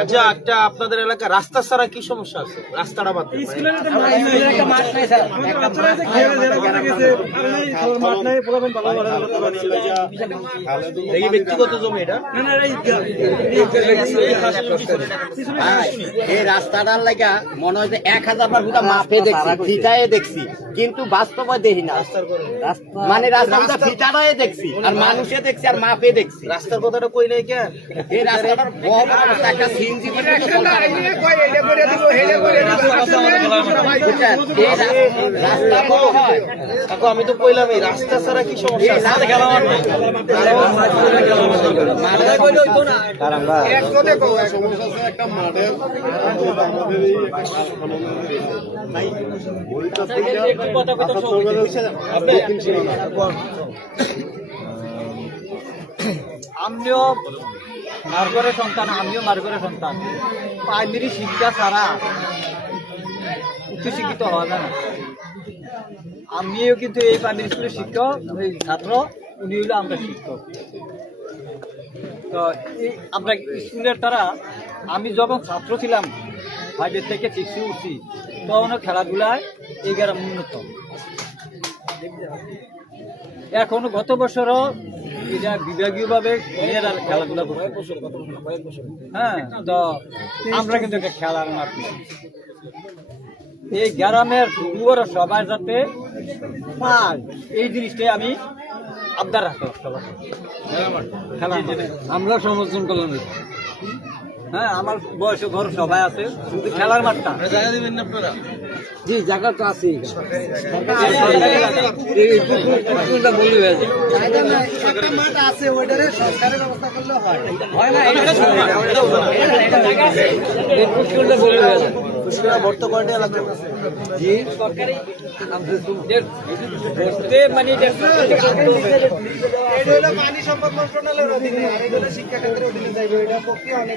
আচ্ছা, একটা আপনাদের এলাকা রাস্তা ছাড়া কি সমস্যা আছে? রাস্তাটা বাদ দেন। এই ব্যক্তিগত জমি এটা এই রাস্তাটার লাগা মনে হয় যে 1000 বার পুরা মাপে দেখছি, ফিটায়ে দেখছি, কিন্তু বাস্তবে দেখি না। মানে রাস্তাটা ফিটায়ে দেখছি আর মানুষে দেখছি আর মাপে দেখছি। রাস্তার কথাটা কই নাই কেন? এই রাস্তাটার বড় একটা সিএনজি রাস্তা বড় হয়। কাকু আমি তো কইলাম এই রাস্তা ছাড়া কি সমস্যা আছে? আমিও মার্গরের সন্তান, আমিও মার্গরের সন্তান। প্রাইমারি শিক্ষা ছাড়া উচ্চশিক্ষিত হওয়া যায় না। আমিও কিন্তু এই প্রাইমারি স্কুলের শিক্ষক, এই ছাত্র, উনি হইল আমরা শিক্ষক। তো এই আমরা স্কুলের তারা, আমি যখন ছাত্র ছিলাম 5 থেকে 6 উঠছি, তখনও খেলাধুলায় এই গ্রাম উন্নত। এখনো গত বছরও এটা বিভাগীয়ভাবে মেয়েরা খেলাধুলা করছে। হ্যাঁ, তো আমরা কিন্তু একটা খেলার মাঠ নেই। এই গ্রামের যুবরা সবাই যাতে পায়, এই জিনিসটাই আমি আবদার রাখলাম সবার খেলা। আমরা সমর্থন করলাম। হ্যাঁ, আমার বয়সে ঘর সবাই আছে, শুধু খেলার মাঠটা জায়গা দিবেন না আপনারা? জি, জায়গা তো আছে। বর্তমানে এলাকা পানি সম্পদ মন্ত্রণালয়ের অধীনে, আর এগুলো শিক্ষা ক্ষেত্রের অধীনে যাইবে। এটা প্রক্রিয়া অনেক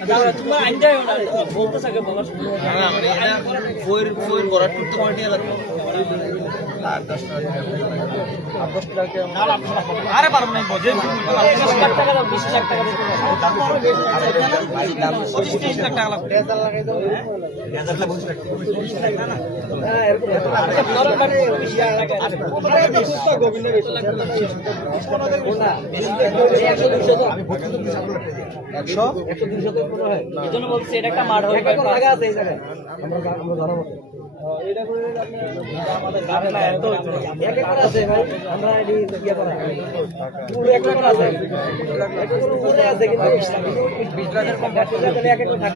আরে পারবো না বোঝে 20 লাখ টাকা দাও, 20 লাখ টাকা দাও। 30 লাখ টাকা লাগবে। এই জন্য বলছি এটা একটা মাঠ হবে।